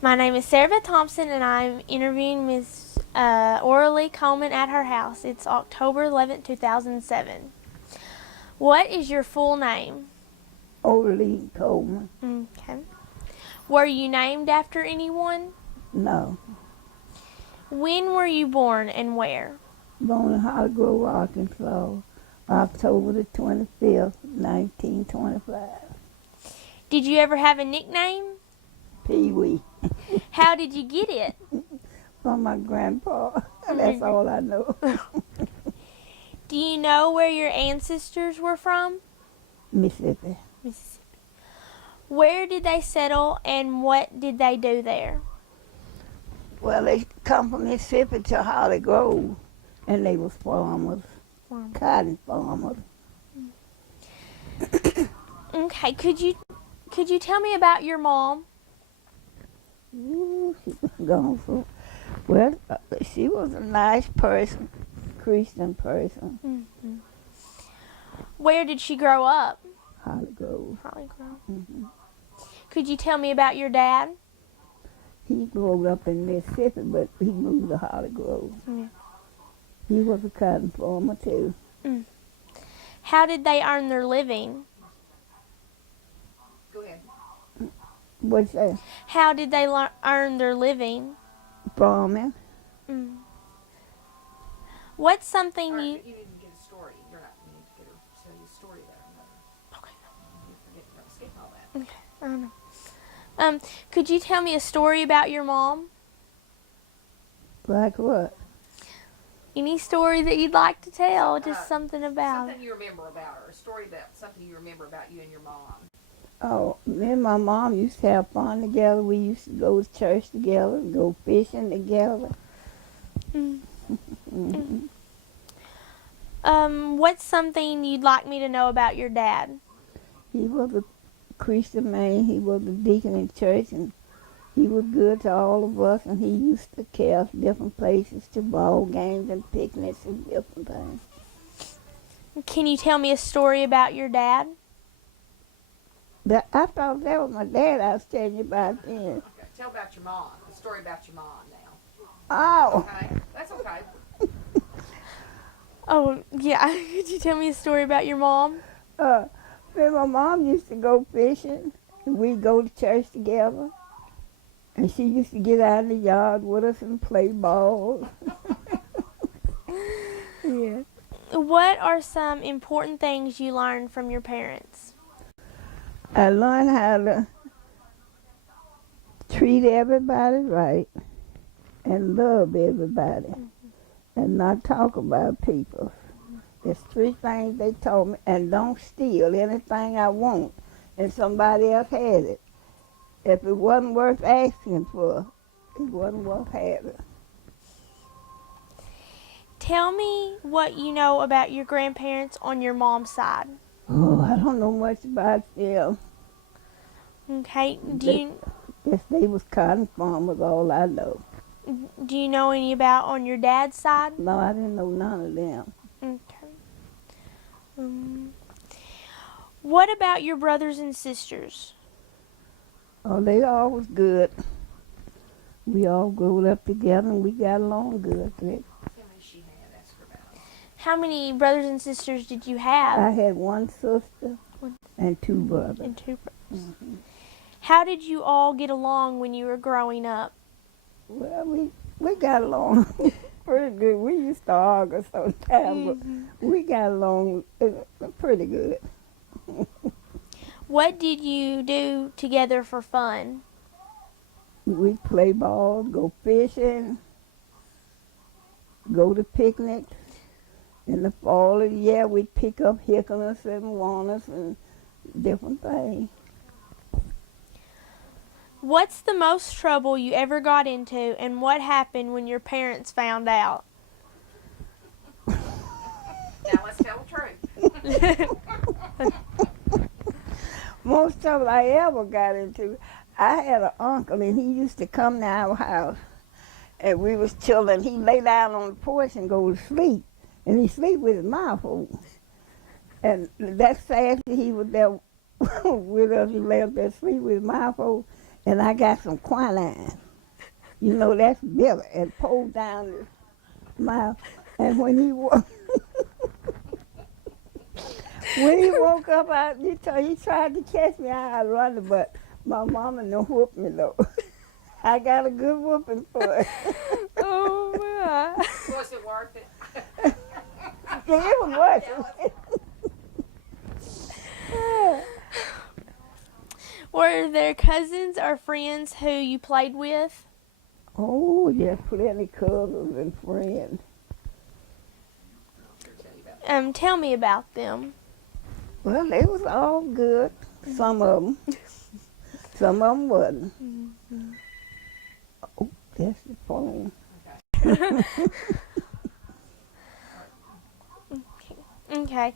My name is Sarah Beth Thompson, and I'm interviewing Miss Ora Lee Coleman at her house. It's October 11th, 2007. What is your full name? Ora Lee Coleman. Okay. Were you named after anyone? No. When were you born and where? Born in Holly Grove, Arkansas, October the 25th, 1925. Did you ever have a nickname? Pee-wee. How did you get it? From my grandpa. That's all I know. Do you know where your ancestors were from? Mississippi. Mississippi. Where did they settle and what did they do there? Well, they come from Mississippi to Holly Grove, and they was farmers, cotton farmers. Okay, could you tell me about your mom? Ooh, she was gone for, well, she was a nice person, Christian person. Mm-hmm. Where did she grow up? Holly Grove. Holly Grove. Mm-hmm. Could you tell me about your dad? He grew up in Mississippi, but he moved to Holly Grove. Yeah. He was a cotton farmer, too. Mm. How did they earn their living? Go ahead. What's that? How did they earn their living? Farming. Mm. What's something Right, you... but you need to get a story. You're not. You need to get her tell you a story about her mother. Okay. You forget. Don't skip all that. Okay, I don't know. Could you tell me a story about your mom? Like what? Any story that you'd like to tell, just something about Something you remember about her. A story about something you remember about you and your mom. Oh, me and my mom used to have fun together. We used to go to church together, go fishing together. Mm. Mm-hmm. What's something you'd like me to know about your dad? He was a Christian man. He was a deacon in church, and he was good to all of us, and he used to carry us different places to ball games and picnics and different things. Can you tell me a story about your dad? I thought that was my dad I was telling you about then. Okay. Tell about your mom. A story about your mom now. Oh, Okay. That's okay. Oh, yeah. Could you tell me a story about your mom? me and my mom used to go fishing, and we'd go to church together. And she used to get out in the yard with us and play ball. Yeah. What are some important things you learned from your parents? I learned how to treat everybody right and love everybody and not talk about people. There's 3 things they told me, and don't steal anything I want and somebody else has it. If it wasn't worth asking for, it wasn't worth having. Tell me what you know about your grandparents on your mom's side. Oh, I don't know much about them. Okay. Guess they was cotton farmers, all I know. Do you know any about on your dad's side? No, I didn't know none of them. Okay. What about your brothers and sisters? Oh, they all was good. We all grew up together and we got along good. How many she had? Ask her about it. How many brothers and sisters did you have? I had 1 sister and 2 brothers. And 2 brothers. Mm-hmm. How did you all get along when you were growing up? Well, we got along pretty good. We used to argue sometimes, but we got along pretty good. What did you do together for fun? We'd play ball, go fishing, go to picnics. In the fall of the year, we'd pick up hickories and walnuts and different things. What's the most trouble you ever got into, and what happened when your parents found out? Now let's tell the truth. Most trouble I ever got into, I had an uncle and he used to come to our house and we was children. He'd lay down on the porch and go to sleep, and he'd sleep with his mouth open. And that Saturday he was there with us, he lay up there asleep with his mouth open, and I got some quinine. You know, that's bitter, and pulled down his mouth. And when he woke, when he woke up, he tried to catch me. I was running, but my mama no whooped me though. I got a good whooping for it. Oh my. Was it worth it? Yeah, it was worth it. Were there cousins or friends who you played with? Oh, yes, plenty cousins and friends. Tell me about them. Well, they was all good. Some of them. Some of them wasn't. Oh, that's the phone. Okay.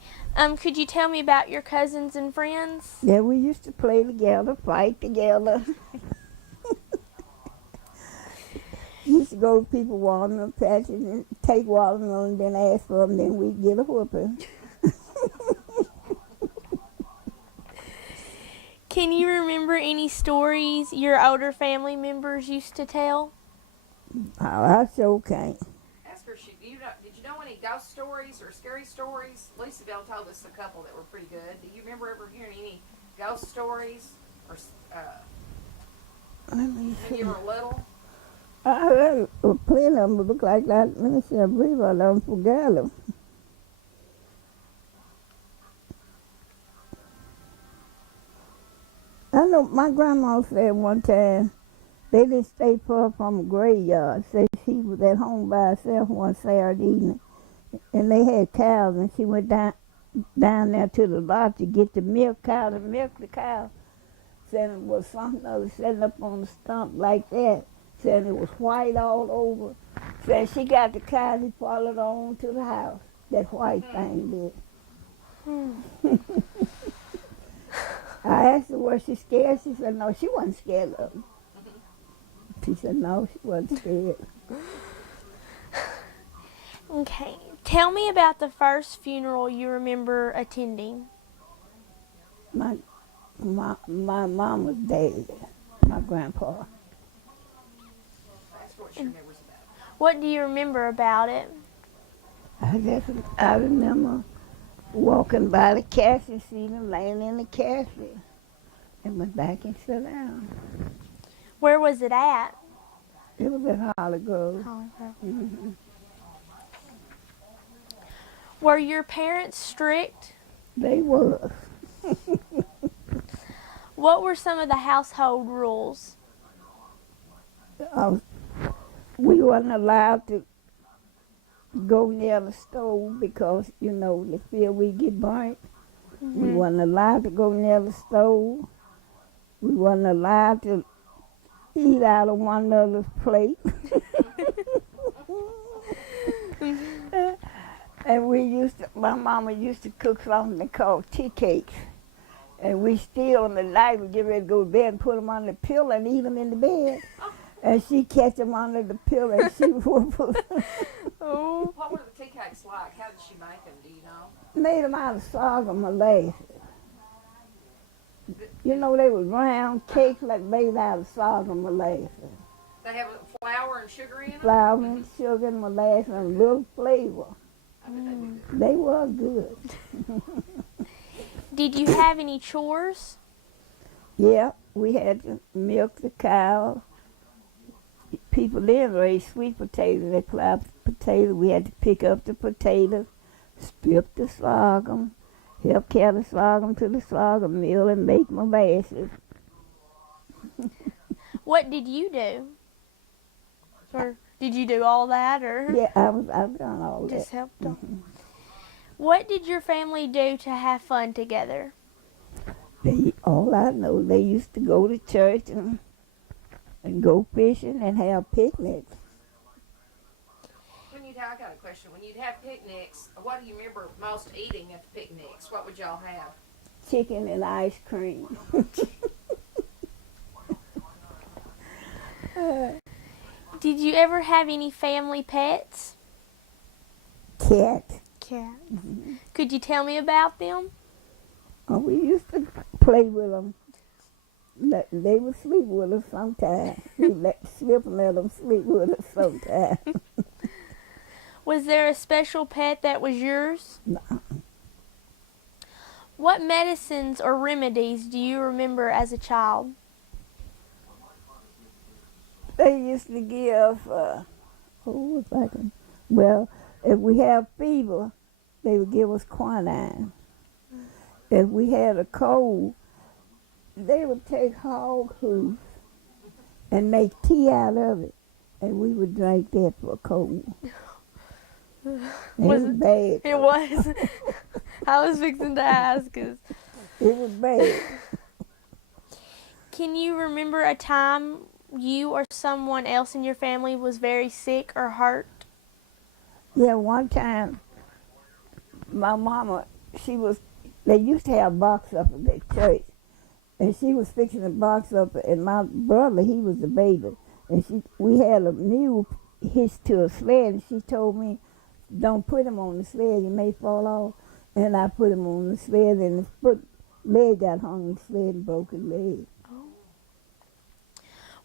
Could you tell me about your cousins and friends? Yeah, we used to play together, fight together. Used to go to people's watermelon patches and take watermelon and then ask for them, then we'd get a whooping. Can you remember any stories your older family members used to tell? Oh, I sure can't. Ask her, did you know any ghost stories or scary stories? Lisa Bell told us a couple that were pretty good. Do you remember ever hearing any ghost stories? Or Let me when you were little? I heard plenty of them look like that. Let me see, I believe I done forgot them. I know my grandma said one time they didn't stay far from a graveyard. Said she was at home by herself one Saturday evening, and they had cows, and she went down there to the lot to get the milk cow to milk the cow. Said it was something other sitting up on the stump like that. Said it was white all over. Said she got the cow and he followed on to the house. That white thing did. I asked her, was she scared? She said, no, she wasn't scared of them. She said, no, she wasn't scared. Okay. Tell me about the first funeral you remember attending. My mom was dead, my grandpa. That's what she remembers about it. What do you remember about it? I remember walking by the casket seat and laying in the casket and went back and sat down. Where was it at? It was at Holly Grove. Mm-hmm. Were your parents strict? They was. What were some of the household rules? We wasn't allowed to go near the stove because, you know, the fear we'd get burnt. Mm-hmm. We wasn't allowed to go near the stove. We wasn't allowed to eat out of one another's plate. And my mama used to cook something called tea cakes. And we still on the night, we get ready to go to bed and put them on the pillow and eat them in the bed. And she catch them under the pillow and she whoop us. Oh. What were the tea cakes like? How did she make them? Do you know? Made them out of sorghum molasses. You know, they was round cakes like made out of sorghum molasses. They have flour and sugar in them? Flour and sugar and molasses and a little flavor. I bet they'd be good. They was good. Did you have any chores? Yeah, we had to milk the cow. People then raised sweet potatoes. They plowed potatoes. We had to pick up the potatoes, strip the sorghum, help carry the sorghum to the sorghum mill and make molasses. What did you do? Or did you do all that, or Yeah, I've done all just that. helped them? What did your family do to have fun together? All I know, they used to go to church and go fishing and have picnics. I got a question. When you'd have picnics, what do you remember most eating at the picnics? What would y'all have? Chicken and ice cream. Did you ever have any family pets? Cat. Cat. Mm-hmm. Could you tell me about them? Oh, we used to play with them. They would sleep with us sometimes. We slip and let them sleep with us sometimes. Was there a special pet that was yours? No. What medicines or remedies do you remember as a child? They used to give, well, if we have fever, they would give us quinine. If we had a cold, they would take hog hoof and make tea out of it, and we would drink that for a cold. It was bad. It was. I was fixing to ask. It was bad. Can you remember a time you or someone else in your family was very sick or hurt? Yeah, one time, my mama, they used to have box up at that church, and she was fixing the box up, and my brother, he was the baby, and we had a mule hitched to a sled, and she told me, don't put him on the sled, he may fall off, and I put him on the sled, and his leg got hung in the sled and broke his leg.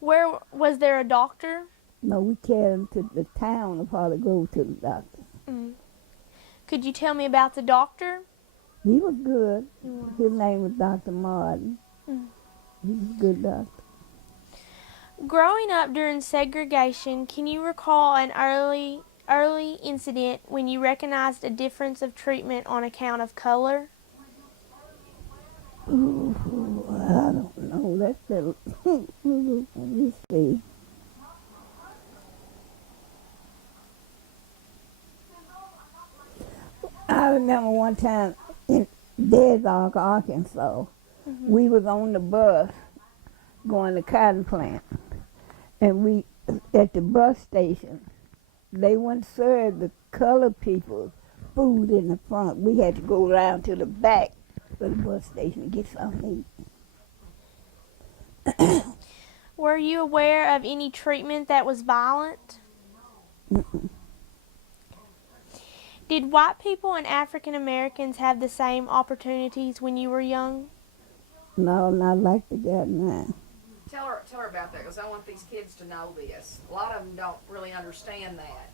Where was there a doctor? No, we carried him to the town of Holly Grove to the doctor. Could you tell me about the doctor? He was good. His name was Dr. Martin. He was a good doctor. Growing up during segregation, can you recall an early incident when you recognized a difference of treatment on account of color? Ooh, I don't know. That's the. Let me see. I remember one time in Dead Rock, Arkansas, we was on the bus going to cotton plant, and we at the bus station, they wouldn't serve the colored people food in the front. We had to go around to the back of the bus station to get something to eat. Were you aware of any treatment that was violent? Mm-mm. Did white people and African Americans have the same opportunities when you were young? No, not like they got now. Tell her about that, because I want these kids to know this. A lot of them don't really understand that.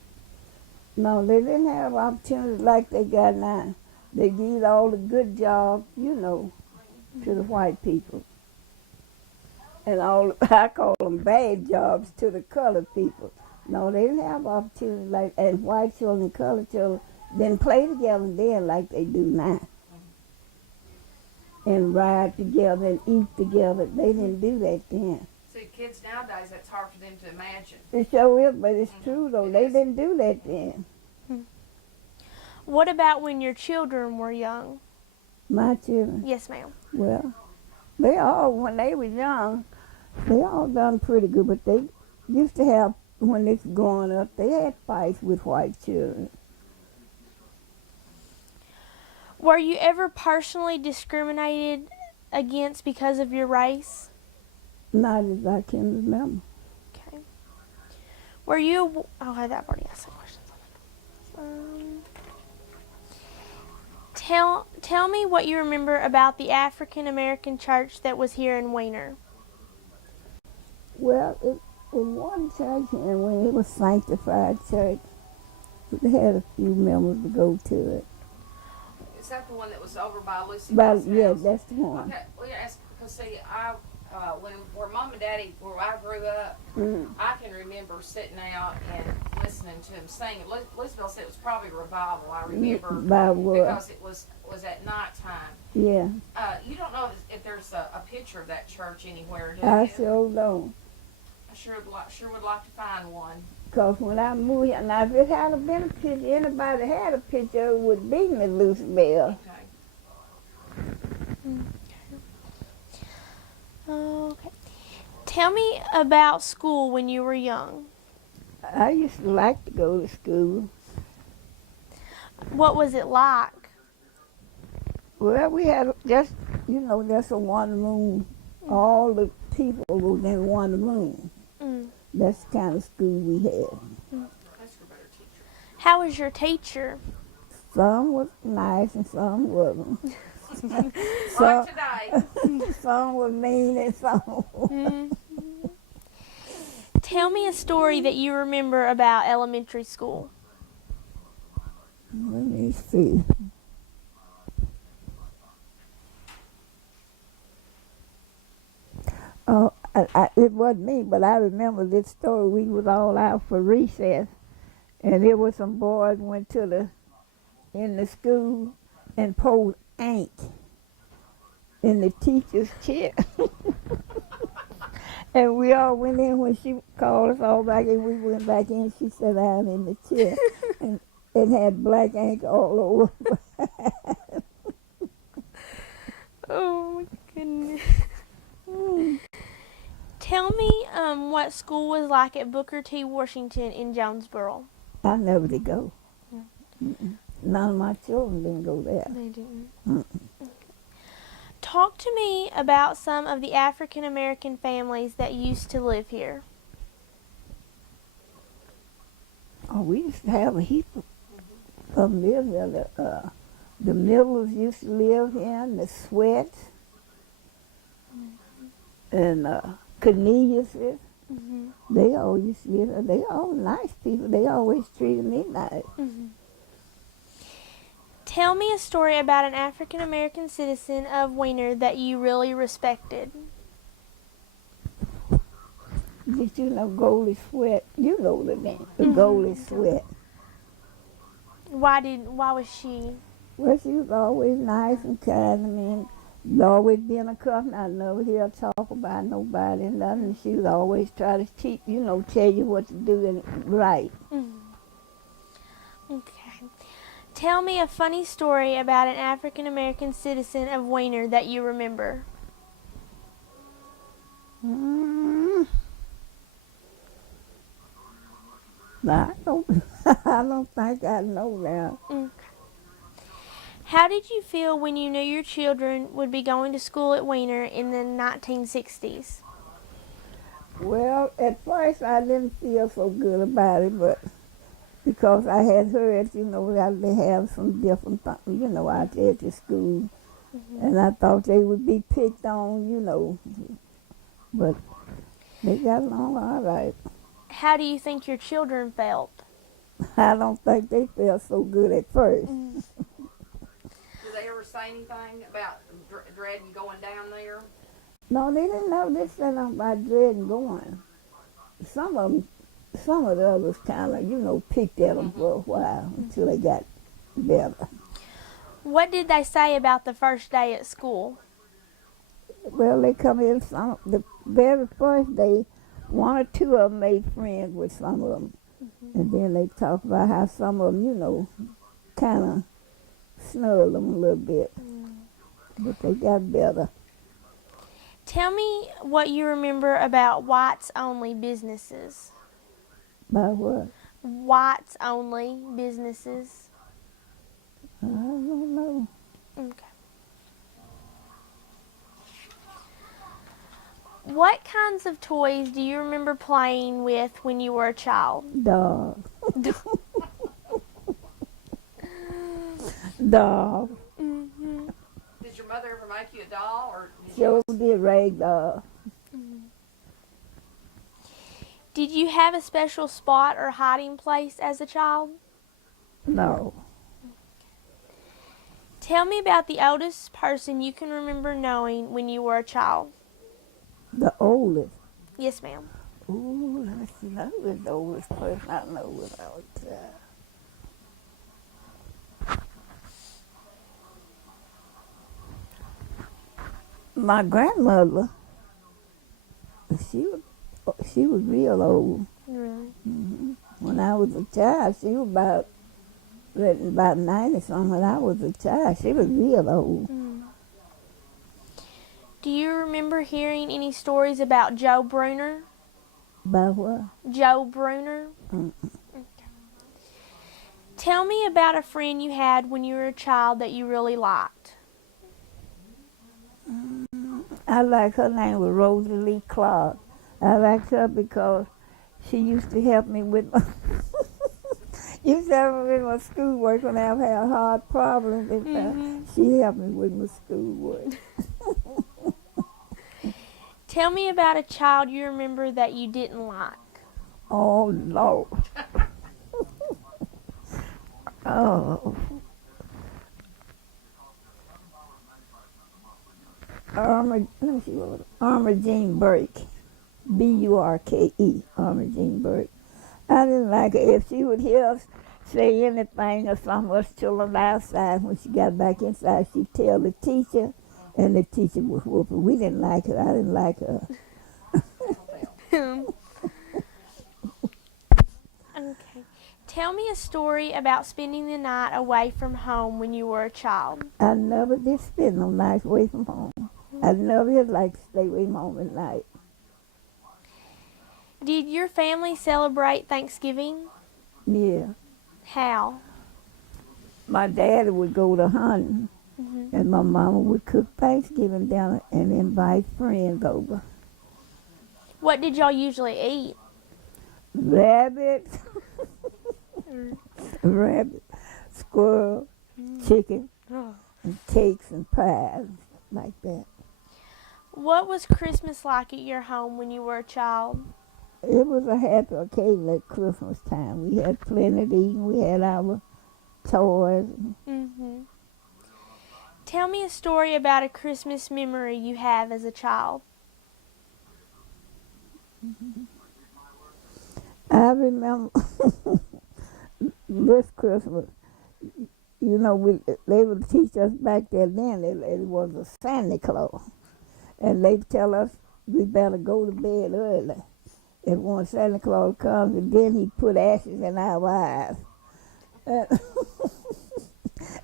No, they didn't have opportunities like they got now. They give all the good jobs, to the white people. And I call them bad jobs to the colored people. No, they didn't have opportunities and white children and colored children didn't play together then like they do now. And ride together and eat together. They didn't do that then. See, kids nowadays, that's hard for them to imagine. It sure is, but it's true though. They didn't do that then. What about when your children were young? My children. Yes, ma'am. Well, when they were young, they all done pretty good, but they used to have, when they was growing up, they had fights with white children. Were you ever personally discriminated against because of your race? Not as I can remember. Okay. Were you... Oh, I've already asked some questions. Tell me what you remember about the African American church that was here in Weiner. Well, it was one church, and when it was sanctified church, they had a few members to go to it. Is that the one that was over by Lucy? Yeah, that's the one. Okay, well, yeah, because see, where Mom and Daddy, where I grew up, I can remember sitting out and listening to him sing. Elizabeth said it was probably a revival. I remember because it was at nighttime. Yeah. You don't know if there's a picture of that church anywhere, do you? I sure don't. I sure would like to find one. Because when I moved here, now if it had been a picture, anybody had a picture, it would be Miss Lucy Bell. Okay. Tell me about school when you were young. I used to like to go to school. What was it like? Well, we had just a one room. All the people were in one room. That's the kind of school we had. How was your teacher? Some was nice and some wasn't. Like today. Some were mean and some. Mm. Tell me a story that you remember about elementary school. Let me see. Oh, it wasn't me, but I remember this story. We was all out for recess, and there was some boys went in the school and poured ink in the teacher's chair. And we all went in when she called us all back in. We went back in. She sat down in the chair, and it had black ink all over. Oh my goodness. Tell me what school was like at Booker T. Washington in Jonesboro. I never did go. None of my children didn't go there. They didn't. Okay. Talk to me about some of the African American families that used to live here. Oh, we used to have a heap of them live here. The Millers used to live here, and the Sweats, and Corneliuses. Mm-hmm. They all used to live here. They all nice people. They always treated me nice. Mm-hmm. Tell me a story about an African American citizen of Wiener that you really respected. Did you know Goldie Sweat? You know the name, the Goldie Sweat. Why was she? Well, she was always nice and kind to me. And always being a cousin. I never hear her talk about nobody and nothing. She would always try to teach, tell you what to do and right. Okay. Tell me a funny story about an African American citizen of Wiener that you remember. I don't think I know now. Okay. How did you feel when you knew your children would be going to school at Wiener in the 1960s? Well, at first I didn't feel so good about it, but because I had heard, that they have some different things, out there at the school. And I thought they would be picked on, but they got along all right. How do you think your children felt? I don't think they felt so good at first. Did they ever say anything about dreading going down there? No, they didn't know this said about dreading going. Some of the others kind of, picked at them for a while until they got better. What did they say about the first day at school? Well, they come in the very first day, one or two of them made friends with some of them. And then they talk about how some of them, kind of snuggled them a little bit. But they got better. Tell me what you remember about whites only businesses. About what? Whites only businesses. I don't know. Okay. What kinds of toys do you remember playing with when you were a child? Dog. Dog. Mm-hmm. Did your mother ever make you a doll, or did Sure did rag dog. Did you have a special spot or hiding place as a child? No. Tell me about the oldest person you can remember knowing when you were a child. The oldest. Yes, ma'am. Ooh, let me see. Who was the oldest person I know without my grandmother. She was real old. Really? When I was a child, she was about 90 something. When I was a child, she was real old. Do you remember hearing any stories about Joe Bruner? About what? Joe Bruner? Okay. Tell me about a friend you had when you were a child that you really liked. I like her name was Ora Lee Coleman. I liked her because she used to help me with my You said with my schoolwork when I've had hard problems. She helped me with my schoolwork. Tell me about a child you remember that you didn't like. Oh, Lord. Oh. Armour Jean Burke. B-U-R-K-E. Armour Jean Burke. I didn't like her. If she would hear us say anything or something, us children outside, when she got back inside, she'd tell the teacher, and the teacher would whoop her. We didn't like her. I didn't like her. Okay. Tell me a story about spending the night away from home when you were a child. I never did spend no nights away from home. I never did like to stay away from home at night. Did your family celebrate Thanksgiving? Yeah. How? My daddy would go to hunting, and my mama would cook Thanksgiving dinner and invite friends over. What did y'all usually eat? Rabbit, squirrel, chicken, and cakes and pies, like that. What was Christmas like at your home when you were a child? It was a happy occasion at Christmas time. We had plenty to eat. We had our toys. Tell me a story about a Christmas memory you have as a child. I remember this Christmas, you know, they would teach us back there then it was a Santa Claus. And they'd tell us we better go to bed early. And when Santa Claus comes, and then he put ashes in our eyes.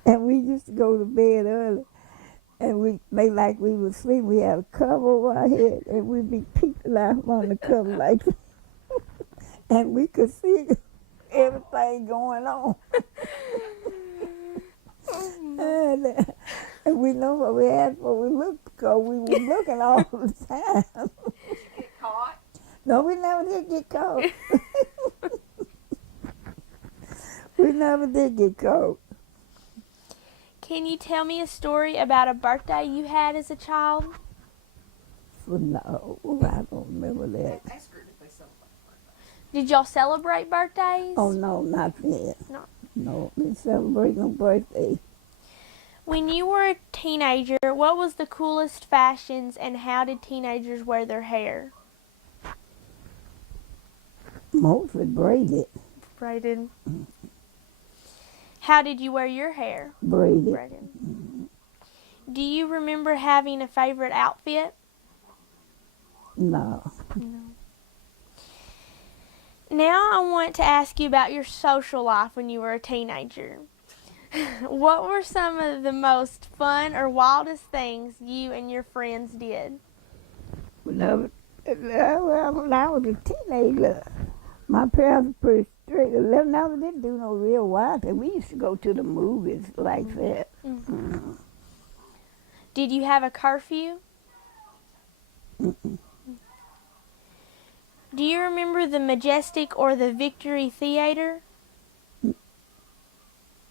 And we used to go to bed early. And we made like we were sleeping. We had a cover over our head, and we'd be peeping out on the cover like that. And we could see everything going on. And we know what we had for we looked, because we were looking all the time. Get caught? No, we never did get caught. We never did get caught. Can you tell me a story about a birthday you had as a child? Well, no, I don't remember that. Ask her if they celebrate birthdays. Did y'all celebrate birthdays? Oh, no, not yet. No. No, didn't celebrate no birthday. When you were a teenager, what was the coolest fashions and how did teenagers wear their hair? Mostly braided. Braided. How did you wear your hair? Braided. Braided. Do you remember having a favorite outfit? No. Now I want to ask you about your social life when you were a teenager. What were some of the most fun or wildest things you and your friends did? When I was a teenager, my parents were pretty strict. They never did do no real wild thing. We used to go to the movies like that. Did you have a curfew? Do you remember the Majestic or the Victory Theater?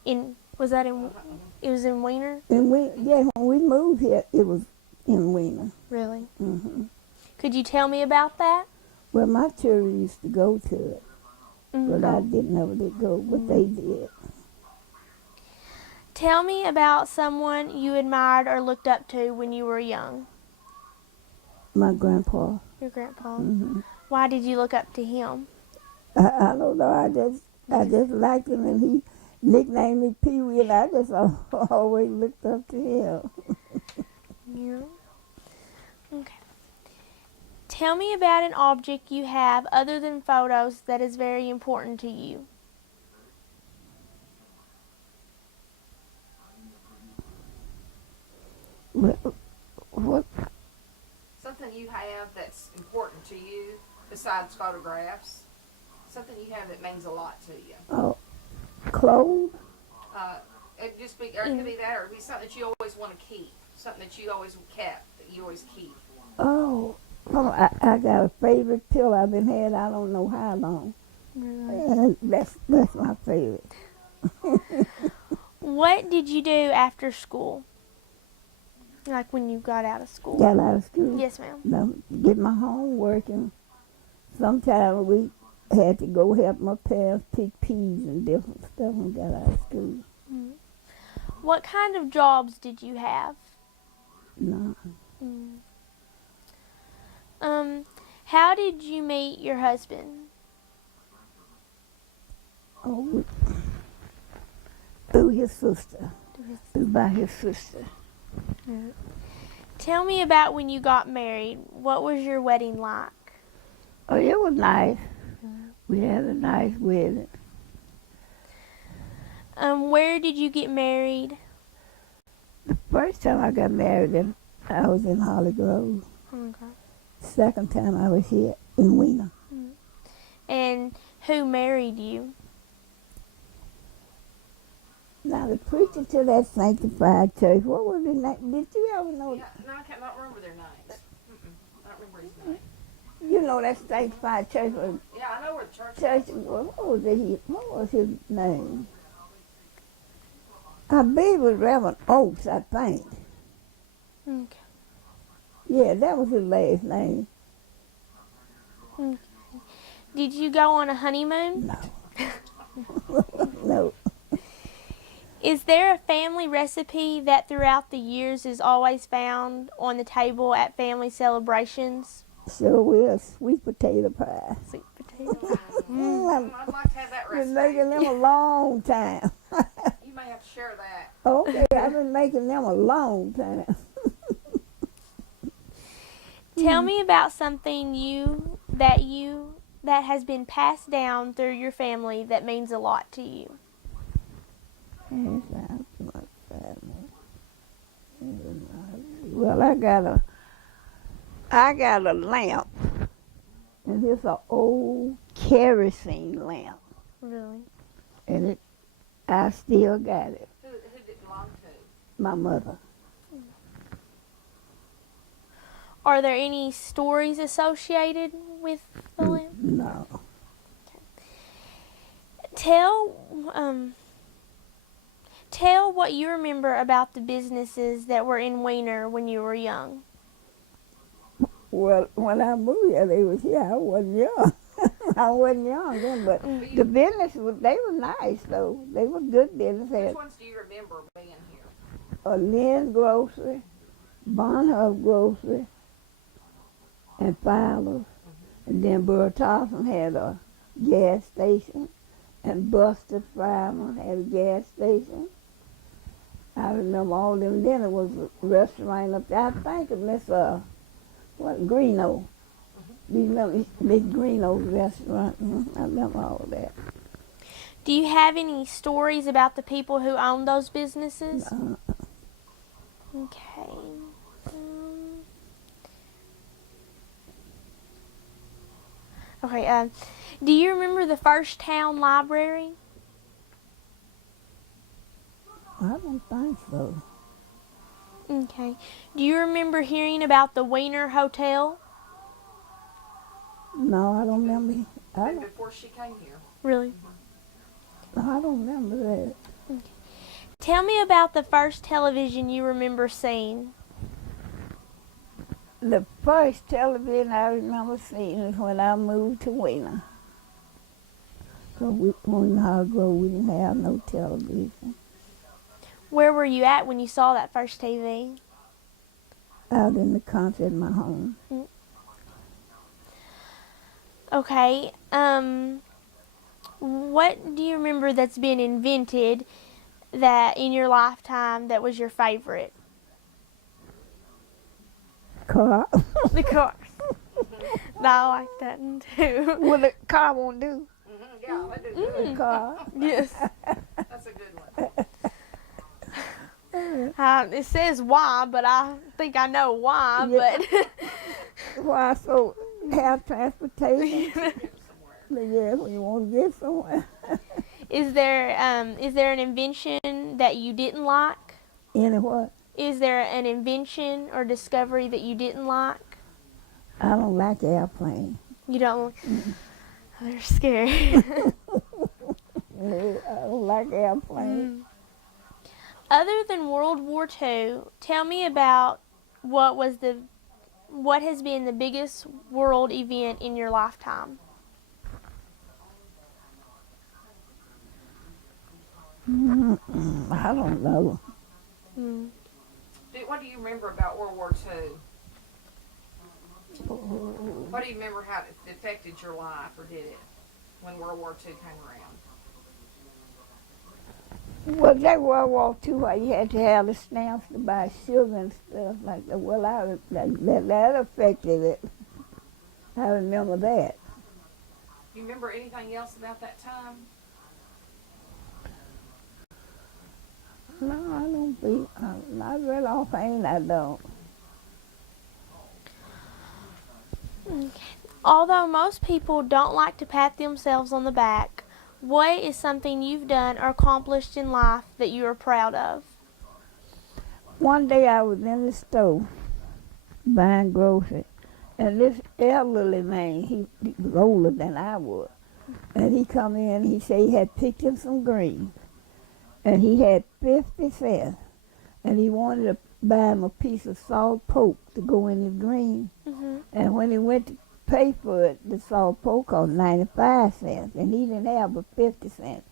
It was in Wiener? And when we moved here, it was in Wiener. Really? Could you tell me about that? Well, my children used to go to it, but I never did go, but they did. Tell me about someone you admired or looked up to when you were young. My grandpa. Your grandpa? Why did you look up to him? I don't know. I just liked him, and he nicknamed me Pee Wee, and I just always looked up to him. Yeah. Okay. Tell me about an object you have other than photos that is very important to you. What? Something you have that's important to you besides photographs. Something you have that means a lot to you. Oh, clothes? It just be, or it could be that, or it could be something that you always want to keep. Something that you always kept, that you always keep. Oh, I got a favorite pillow I've been had I don't know how long. And that's my favorite. What did you do after school? Like when you got out of school? Got out of school. Yes, ma'am. No, get my homework, and sometimes we had to go help my parents pick peas and different stuff when we got out of school. What kind of jobs did you have? No. How did you meet your husband? Oh, through his sister. Through by his sister. Tell me about when you got married. What was your wedding like? Oh, it was nice. We had a nice wedding. Where did you get married? The first time I got married, I was in Holly Grove. Okay. Second time I was here in Weena. And who married you? Now, the preacher to that sanctified church, what was his name? Did you ever know? Yeah, no, I can't not remember their names. I don't remember his name. You know that sanctified church was Yeah, I know where the church church. What was his name? I believe it was Reverend Oaks, I think. Okay. Yeah, that was his last name. Did you go on a honeymoon? No. No. Is there a family recipe that throughout the years is always found on the table at family celebrations? So we're sweet potato pie. Sweet potato. I'd like to have that Been recipe. making them a long time. You may have to share that. Okay, I've been making them a long time. Tell me about something that has been passed down through your family that means a lot to you. Well, I got a lamp, and it's an old kerosene lamp, Really? and I still got it. Who did it belong to? My mother. Are there any stories associated with the lamp? No. Tell what you remember about the businesses that were in Weiner when you were young. Well, when I moved here, they was here. I wasn't young. I wasn't young then, but the business they were nice though. They were good business. Which ones do you remember being here? A Lynn's Grocery, Bonhub Grocery, and Fowler's. And then Burr Thompson had a gas station, and Buster Fryman had a gas station. I remember all them. Then it was a restaurant up there. I think of Miss Greeno. Do you remember Miss Greeno's restaurant? I remember all that. Do you have any stories about the people who owned those businesses? Okay. Okay, do you remember the first town library? I don't think so. Okay. Do you remember hearing about the Weiner Hotel? No, I don't remember. Before she came here. Really? I don't remember that. Tell me about the first television you remember seeing. The first television I remember seeing is when I moved to Weena. Because when I grew, we didn't have no television. Where were you at when you saw that first TV? Out in the country in my home. Okay. What do you remember that's been invented that in your lifetime that was your favorite? Car. The cars. No, I like that one too. Well, the car won't do. Yeah, they do. The car. Yes. That's a good one. It says why, but I think I know why. Yeah. But Why so have transportation? Somewhere. Yeah, when you want to get somewhere. is there an invention that you didn't like? Any what? Is there an invention or discovery that you didn't like? I don't like airplanes. You don't. They're scary. I don't like airplanes. Other than World War II, tell me about what has been the biggest world event in your lifetime. I don't know. What do you remember about World War II? What do you remember how it affected your life, or did it, when World War II came around? Well, that World War II, where you had to have the stamps to buy sugar and stuff like that. Well, that affected it. I remember that. Do you remember anything else about that time? No, I don't be. Not real offhand, I don't. Okay. Although most people don't like to pat themselves on the back, what is something you've done or accomplished in life that you are proud of? One day I was in the store buying groceries, and this elderly man, he was older than I was, and he come in, he said he had picked him some greens, and he had 50 cents, and he wanted to buy him a piece of salt pork to go in his greens. And when he went to pay for it, the salt pork cost 95 cents, and he didn't have but 50 cents.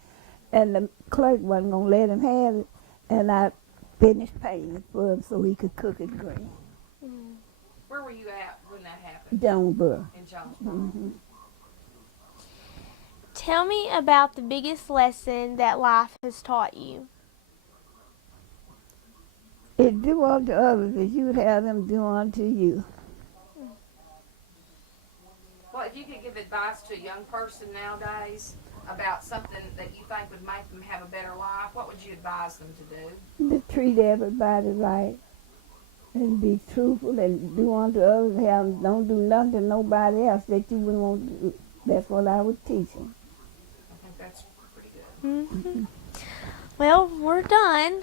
And the clerk wasn't going to let him have it, and I finished paying it for him so he could cook his greens. Where were you at when that happened? Jonesboro. In Jonesboro. Tell me about the biggest lesson that life has taught you. If do unto others as you would have them do unto you. Well, if you could give advice to a young person nowadays about something that you think would make them have a better life, what would you advise them to do? To treat everybody right and be truthful and do unto others. Don't do nothing to nobody else that you wouldn't want to do. That's what I would teach them. I think that's pretty good. Well, we're done.